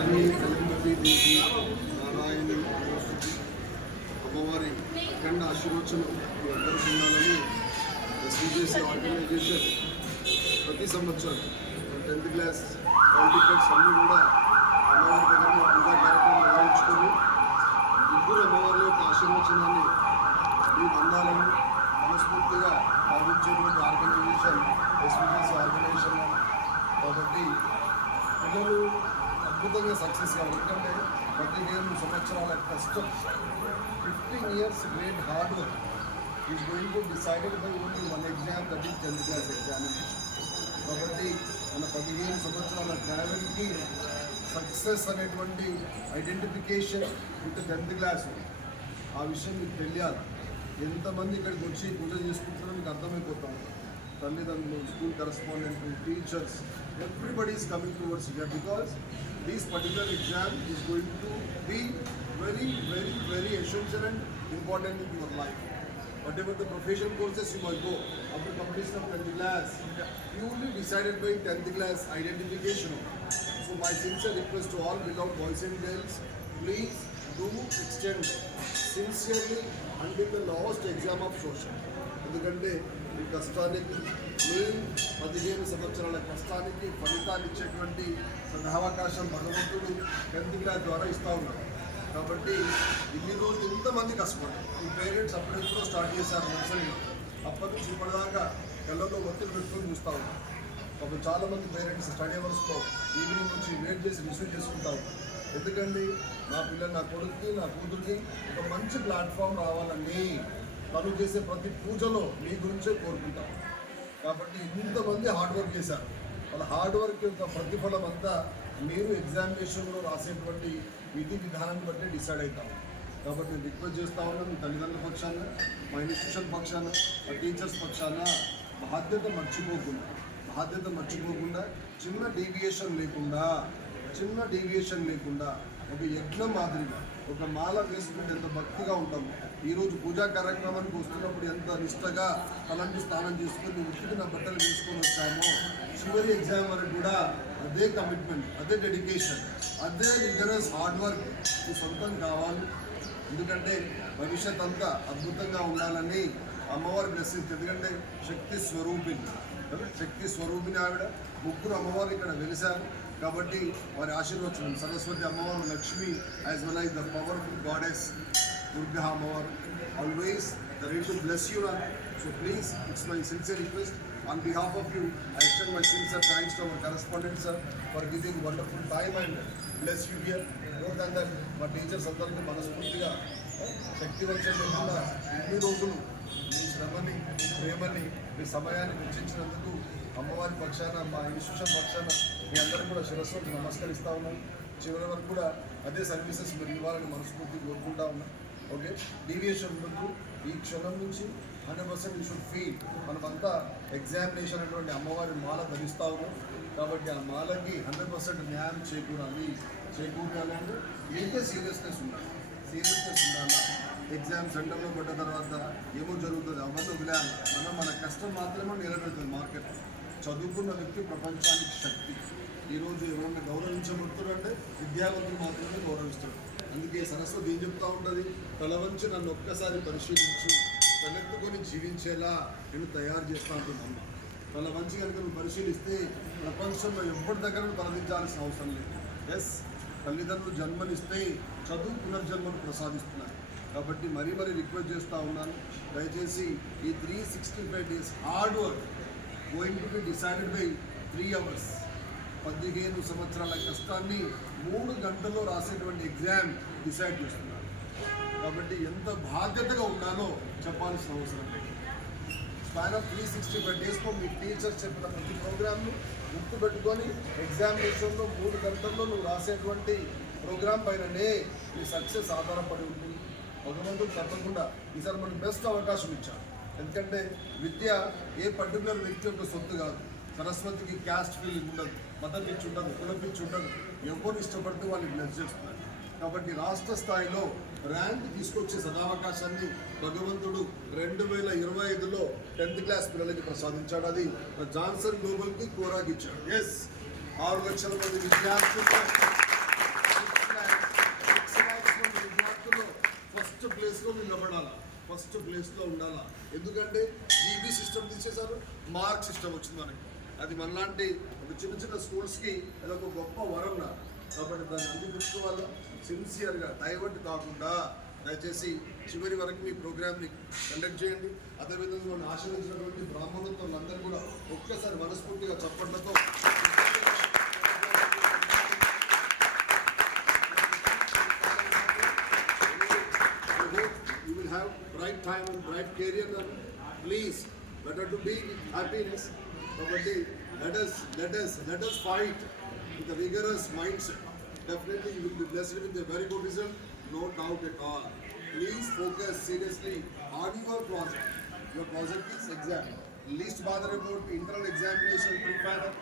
తల్లి కలంబతి దేవి నారాయణి అమ్మవారి అఖండ ఆశీర్వచనం మీ అందరికీ ఉండాలని సిబిఎస్ఈ ఆర్గనైజేషన్ ప్రతి సంవత్సరం 10th క్లాస్ హాల్ టికెట్స్ అన్నీ కూడా అమ్మవారి దగ్గర పూజా కార్యక్రమం నిర్వహించుకొని ముగ్గురు అమ్మవారి యొక్క ఆశీర్వచనాన్ని మీరు అందాలని మనస్ఫూర్తిగా భావించేటువంటి ఆర్గనైజేషన్ ఎస్బిఎస్ఈ ఆర్గనైజేషన్. కాబట్టి పిల్లలు అద్భుతంగా సక్సెస్ కావాలి. ఎందుకంటే 15 సంవత్సరాల కష్టం, 15 years great hard work is going to decided by only one exam, that is 10th class examination. కాబట్టి మన 15 సంవత్సరాల ట్రావెల్కి సక్సెస్ అనేటువంటి ఐడెంటిఫికేషన్ విత్ 10th క్లాస్ ఆ విషయం మీకు తెలియాలి. ఎంతమంది ఇక్కడికి వచ్చి పూజ చేసుకుంటున్నారో మీకు అర్థమైపోతాం. తల్లిదండ్రులు, school correspondent, teachers, everybody is coming towards here because this particular exam is going to be very essential and important in your life. Whatever the professional courses you might go after completion of 10th class, purely decided by 10th class identification. So my sincere request to all beloved boys and girls, please do extend sincerely until the last exam of social. ఎందుకంటే ఈ కష్టానికి, మీ 15 సంవత్సరాల కష్టానికి ఫలితాలు ఇచ్చేటువంటి సదవకాశం భగవంతుడు 10th class ద్వారా ఇస్తూ ఉన్నాడు. కాబట్టి ఇన్ని రోజులు ఇంతమంది కష్టపడ్డారు. ఈ పేరెంట్స్ అప్పుడెప్పుడో స్టార్ట్ చేశారు నర్సరీ, అప్పటి నుంచి ఇప్పటిదాకా కళ్ళల్లో ఒత్తిడి పెట్టుకొని చూస్తూ ఉన్నారు. అప్పుడు చాలామంది పేరెంట్స్ స్టడీ అవర్స్తో ఈవినింగ్ నుంచి వెయిట్ చేసి రిసీవ్ చేసుకుంటా ఉన్నారు. ఎందుకండి నా పిల్లలు, నా కొడుకుకి, నా కూతురికి ఒక మంచి ప్లాట్ఫామ్ రావాలని తను చేసే ప్రతి పూజలో మీ గురించే కోరుకుంటాం. కాబట్టి ఇంతమంది హార్డ్ వర్క్ చేశారు. వాళ్ళ హార్డ్ వర్క్ యొక్క ప్రతిఫలం అంతా మీరు ఎగ్జామినేషన్లో రాసేటువంటి విధి విధానాన్ని బట్టి డిసైడ్ అవుతాము. కాబట్టి నేను రిక్వెస్ట్ చేస్తా ఉన్నాను, మీ తల్లిదండ్రుల పక్షాన, మా ఇన్స్టిట్యూషన్ పక్షాన, మా టీచర్స్ పక్షాన బాధ్యత మర్చిపోకుండా చిన్న డీవియేషన్ లేకుండా ఒక యజ్ఞం మాదిరిగా ఒక మాల వేసుకుంటే ఎంత భక్తిగా ఉంటాము. ఈరోజు పూజా కార్యక్రమానికి వస్తున్నప్పుడు ఎంత నిష్టగా తలంటి స్నానం చేసుకొని ఉతికిన బట్టలు వేసుకొని వచ్చామో, చివరి ఎగ్జామ్ వరకు కూడా అదే కమిట్మెంట్, అదే డెడికేషన్, అదే రిగరస్ హార్డ్ వర్క్ సొంతం కావాలి. ఎందుకంటే భవిష్యత్ అంతా అద్భుతంగా ఉండాలని అమ్మవారి బ్లెస్సింగ్స్. ఎందుకంటే శక్తి స్వరూపిణి ఆవిడ. ముగ్గురు అమ్మవారు ఇక్కడ వెలిశారు. కాబట్టి వారి ఆశీర్వచనం సరస్వతి అమ్మవారు, Lakshmi, as well as the powerful goddess Durga అమ్మవారు always the ready to bless you. So please, it's my sincere request on behalf of you. I extend my sincere thanks to our correspondent sir for giving wonderful time and bless you here. More than that మా teachers అందరికీ మనస్ఫూర్తిగా శక్తి వంచన లేకుండా ఇన్ని రోజులు మీ శ్రమని, ప్రేమని, మీ సమయాన్ని వెచ్చించినందుకు అమ్మవారి పక్షాన, మా ఇన్స్టిట్యూషన్ పక్షాన మీ అందరూ కూడా శిరస్సుకు నమస్కరిస్తూ ఉన్నాం. చివరి వరకు కూడా అదే సర్వీసెస్ మీరు ఇవ్వాలని మనస్ఫూర్తి కోరుకుంటా ఉన్నాం. ఓకే, డీవియేషన్ ఉండదు. ఈ క్షణం నుంచి 100% యూ షుడ్ ఫీల్ మనమంతా ఎగ్జామినేషన్ అటువంటి అమ్మవారి మాల ధరిస్తూ ఉన్నాం. కాబట్టి ఆ మాలకి 100% న్యాయం చేకూరాలంటే మీకే సీరియస్నెస్ ఉండాలి. ఎగ్జామ్ సెంటర్లో పడ్డ తర్వాత ఏమో జరుగుతుంది అవ్వదు విలాలి. మన కష్టం మాత్రమే నిలబెడుతుంది మార్కెట్. చదువుకున్న వ్యక్తి ప్రపంచానికి శక్తి. ఈరోజు ఎవరన్నా గౌరవించబడుతున్నారంటే విద్యావంతులు మాత్రమే గౌరవిస్తాడు. అందుకే సరస్వతి ఏం చెప్తూ ఉంటుంది, తల వంచి నన్ను ఒక్కసారి పరిశీలించు, తలెత్తుకొని జీవించేలా నేను తయారు చేస్తూ ఉంటున్నాను. తల వంచి కనుక నువ్వు పరిశీలిస్తే ప్రపంచంలో ఎవరి దగ్గర తలదించాల్సిన అవసరం లేదు. ఎస్, తల్లిదండ్రులు జన్మనిస్తే చదువు పునర్జన్మను ప్రసాదిస్తున్నారు. కాబట్టి మరీ రిక్వెస్ట్ చేస్తూ ఉన్నాను, దయచేసి ఈ 365 days hard work going to be decided by 3 hours. 15 సంవత్సరాల కష్టాన్ని 3 గంటల్లో రాసేటువంటి ఎగ్జామ్ డిసైడ్ చేస్తున్నారు. కాబట్టి ఎంత బాధ్యతగా ఉండాలో చెప్పాల్సిన అవసరం లేదు. స్పాన్ ఆఫ్ 365 daysలో మీ టీచర్స్ చెప్పిన ప్రతి ప్రోగ్రామ్ను గుర్తుపెట్టుకొని ఎగ్జామినేషన్లో 3 గంటల్లో నువ్వు రాసేటువంటి ప్రోగ్రామ్ పైననే మీ సక్సెస్ ఆధారపడి ఉంటుంది. భగవంతుడు తప్పకుండా ఈసారి మనకు బెస్ట్ అవకాశం ఇచ్చారు. ఎందుకంటే విద్య ఏ పర్టికులర్ వ్యక్తి యొక్క సొత్తు కాదు. సరస్వతికి క్యాస్ట్ ఫీలింగ్ ఉండదు, మత పిచ్చి ఉండదు, కుల పిచ్చి ఉండదు. ఎవరు ఇష్టపడితే వాళ్ళు బ్లెస్ చేస్తున్నారు. కాబట్టి రాష్ట్ర స్థాయిలో ర్యాంక్ తీసుకొచ్చే సదావకాశాన్ని భగవంతుడు 2025లో 10th క్లాస్ పిల్లలకి ప్రసాదించాడు. అది జాన్సన్ గ్లోబల్కి కోరాకి ఇచ్చాడు. ఎస్, 6 లక్షల మంది విద్యార్థులు ఫస్ట్ ప్లేస్లో ఉండాలా. ఎందుకంటే జీబీ సిస్టమ్ తీసేశారు, మార్క్ సిస్టమ్ వచ్చింది మనకి. అది మనలాంటి ఒక చిన్న చిన్న స్కూల్స్కి అది ఒక గొప్ప వరం రా. కాబట్టి దాన్ని అందిపుచ్చుకోవాలా. సిన్సియర్గా డైవర్ట్ కాకుండా దయచేసి చివరి వరకు మీ ప్రోగ్రామ్ని కండక్ట్ చేయండి. అదేవిధంగా మనం ఆశ్రయించినటువంటి బ్రాహ్మణోత్తములందరూ కూడా ఒక్కసారి మనస్ఫూర్తిగా చప్పట్లతో you will have bright time and bright career. Please, better to be with happiness. But let us fight with a vigorous mindset. Definitely you will be blessed with a very good result, no doubt at all. Please focus seriously on your project. Your project is exam. Least bother about internal examination, pre-final.